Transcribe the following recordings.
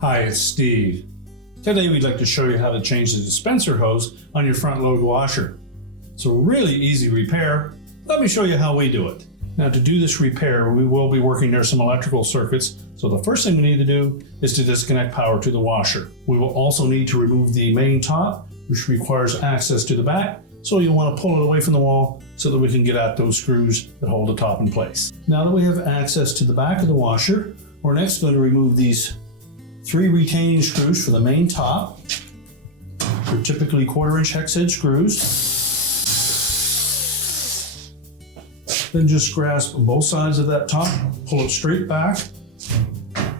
Hi, it's Steve. Today we'd like to show you how to change the dispenser hose on your front load washer. It's a really easy repair. Let me show you how we do it. Now, to do this repair, we will be working near some electrical circuits, so the first thing we need to do is to disconnect power to the washer. We will also need to remove the main top, which requires access to the back, so you'll want to pull it away from the wall so that we can get at those screws that hold the top in place. Now that we have access to the back of the washer, we're next going to remove these 3 retaining screws for the main top. They're typically 1/4-inch hex-head screws. Then just grasp both sides of that top, pull it straight back,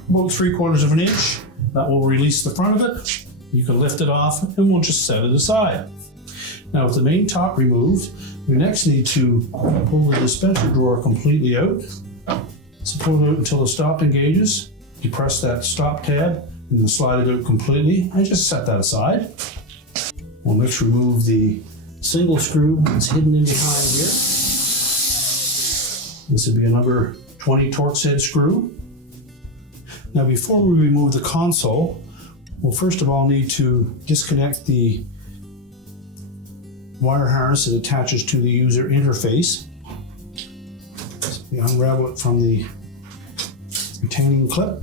about 3/4 of an inch. That will release the front of it. You can lift it off and we'll just set it aside. Now, with the main top removed, we next need to pull the dispenser drawer completely out. So pull it out until the stop engages. Depress that stop tab and then slide it out completely and just set that aside. We'll next remove the single screw that's hidden in behind here. This would be a number 20 torx head screw. Now, before we remove the console, we'll first of all need to disconnect the wire harness that attaches to the user interface. So we unravel it from the retaining clip.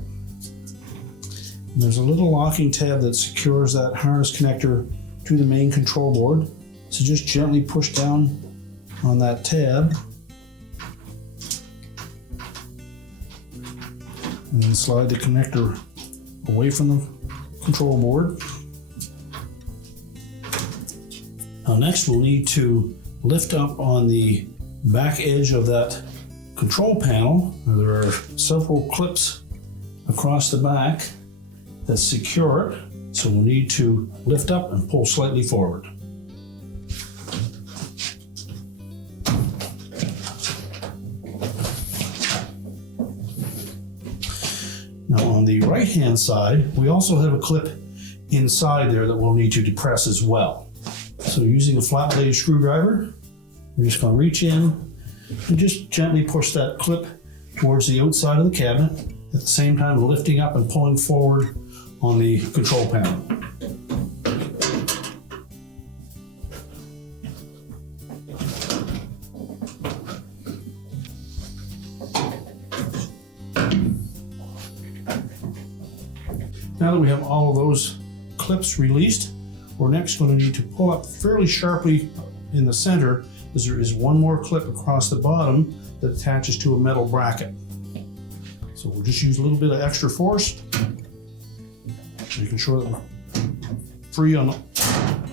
And there's a little locking tab that secures that harness connector to the main control board. So just gently push down on that tab and then slide the connector away from the control board. Now, next we'll need to lift up on the back edge of that control panel. There are several clips across the back that secure it, so we'll need to lift up and pull slightly forward. Now, on the right hand side, we also have a clip inside there that we'll need to depress as well. So, using a flat blade screwdriver, we're just going to reach in and just gently push that clip towards the outside of the cabinet, at the same time lifting up and pulling forward on the control panel. Now that we have all of those clips released, we're next going to need to pull up fairly sharply in the center, as there is one more clip across the bottom that attaches to a metal bracket. So we'll just use a little bit of extra force, making sure that we're free on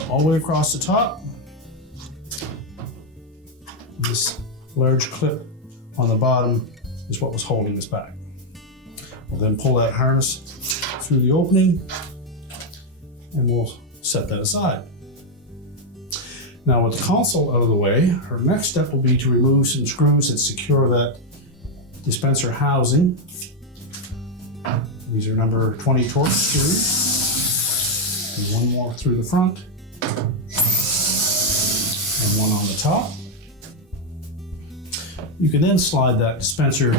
all the way across the top. This large clip on the bottom is what was holding us back. We'll then pull that harness through the opening and we'll set that aside. Now, with the console out of the way, our next step will be to remove some screws that secure that dispenser housing. These are number 20 torx screws. And one more through the front and one on the top. You can then slide that dispenser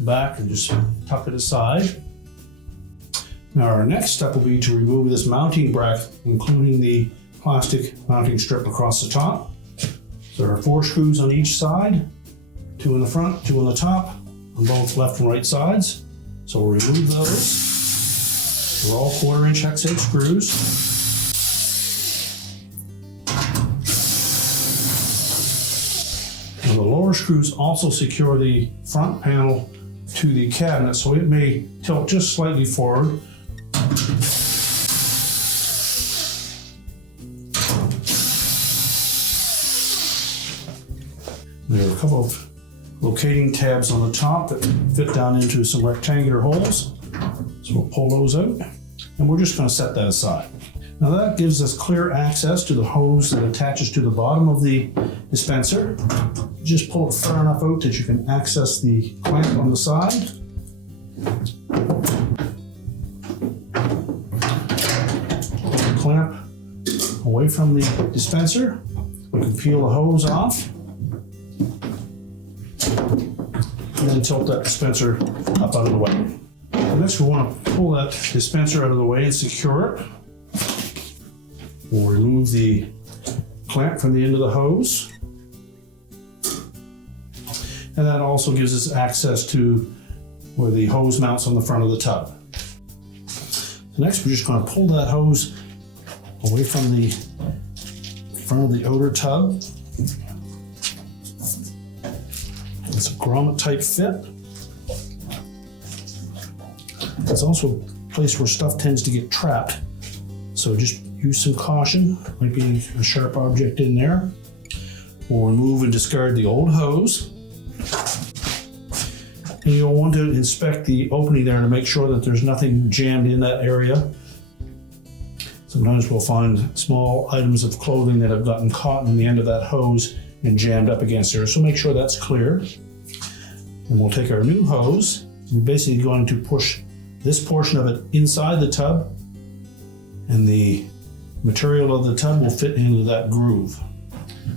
back and just tuck it aside. Now, our next step will be to remove this mounting bracket, including the plastic mounting strip across the top. So there are 4 screws on each side, 2 in the front, 2 on the top, on both left and right sides. So we'll remove those. They're all 1/4-inch hex-head screws. Now, the lower screws also secure the front panel to the cabinet, so it may tilt just slightly forward. There are a couple of locating tabs on the top that fit down into some rectangular holes. So we'll pull those out and we're just going to set that aside. Now, that gives us clear access to the hose that attaches to the bottom of the dispenser. Just pull it far enough out that you can access the clamp on the side. Pull the clamp away from the dispenser. We We can peel the hose off and then tilt that dispenser up out of the way. Next, we want to pull that dispenser out of the way and secure it. We'll remove the clamp from the end of the hose. And that also gives us access to where the hose mounts on the front of the tub. Next, we're just going to pull that hose away from the front of the outer tub. It's a grommet type fit. It's also a place where stuff tends to get trapped. So just use some caution. Might be a sharp object in there. We'll remove and discard the old hose. And you'll want to inspect the opening there to make sure that there's nothing jammed in that area. Sometimes we'll find small items of clothing that have gotten caught in the end of that hose and jammed up against there. So make sure that's clear. And we'll take our new hose. We're basically going to push this portion of it inside the tub, and the material of the tub will fit into that groove.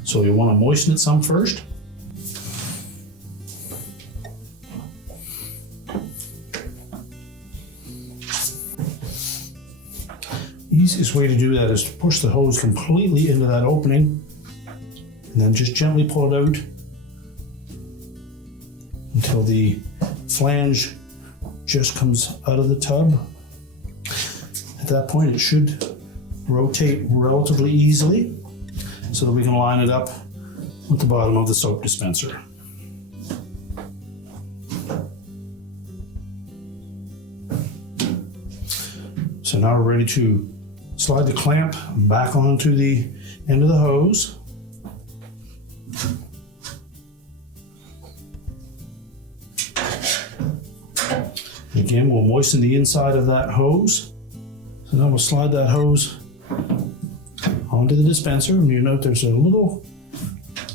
So you'll want to moisten it some first. The easiest way to do that is to push the hose completely into that opening and then just gently pull it out until the flange just comes out of the tub. At that point, it should rotate relatively easily so that we can line it up with the bottom of the soap dispenser. So now we're ready to slide the clamp back onto the end of the hose. Again, we'll moisten the inside of that hose. So now we'll slide that hose onto the dispenser, and you note there's a little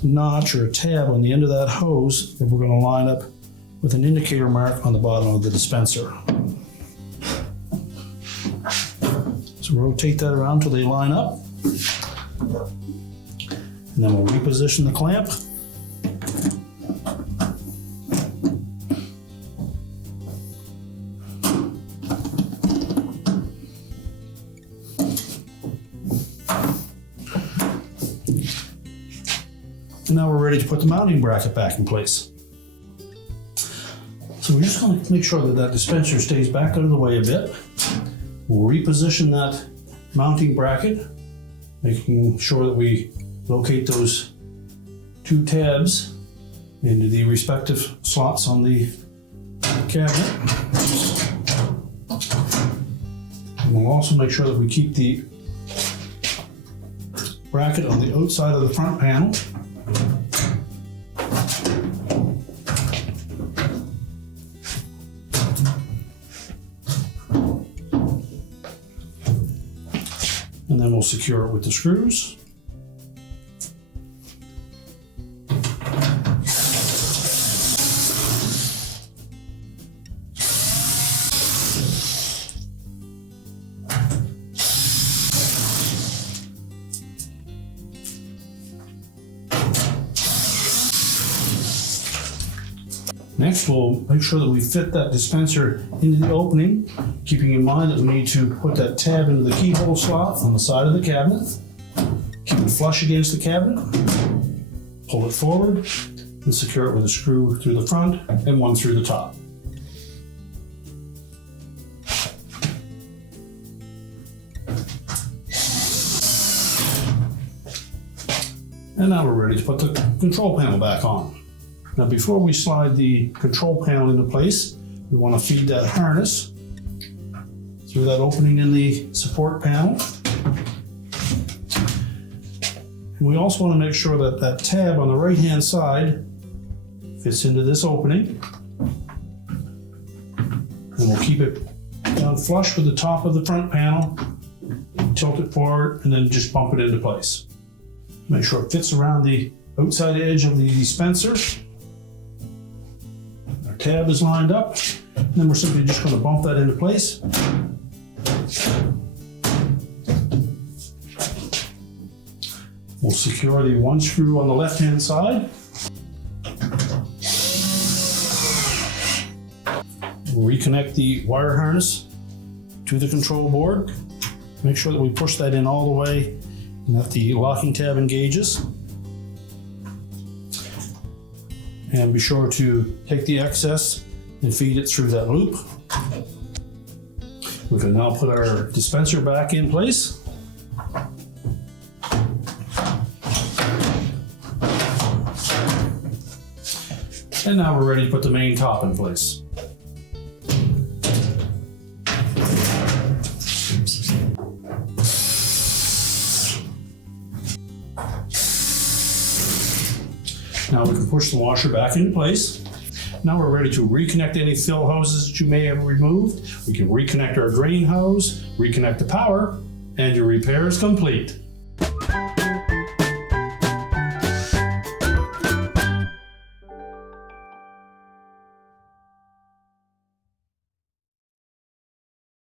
notch or a tab on the end of that hose that we're going to line up with an indicator mark on the bottom of the dispenser. So rotate that around till they line up, and then we'll reposition the clamp. And now we're ready to put the mounting bracket back in place. So we're just going to make sure that that dispenser stays back out of the way a bit. We'll reposition that mounting bracket, making sure that we locate those two tabs into the respective slots on the cabinet. And we'll also make sure that we keep the bracket on the outside of the front panel. And then we'll secure it with the screws. Next, we'll make sure that we fit that dispenser into the opening, keeping in mind that we need to put that tab into the keyhole slot on the side of the cabinet. Keep it flush against the cabinet. Pull it forward and secure it with a screw through the front and one through the top. And now we're ready to put the control panel back on. Now, before we slide the control panel into place, we want to feed that harness through that opening in the support panel. And we also want to make sure that that tab on the right-hand side fits into this opening. And we'll keep it down flush with the top of the front panel, tilt it forward, and then just bump it into place. Make sure it fits around the outside edge of the dispenser. Tab is lined up, and then we're simply just going to bump that into place. We'll We'll secure the one screw on the left-hand side. We'll reconnect the wire harness to the control board. Make sure that we push that in all the way and that the locking tab engages. And be sure to take the excess and feed it through that loop. We can now put our dispenser back in place. And now we're ready to put the main top in place. Now we can push the washer back into place. Now we're ready to reconnect any fill hoses that you may have removed. We can reconnect our drain hose, reconnect the power, and your repair is complete.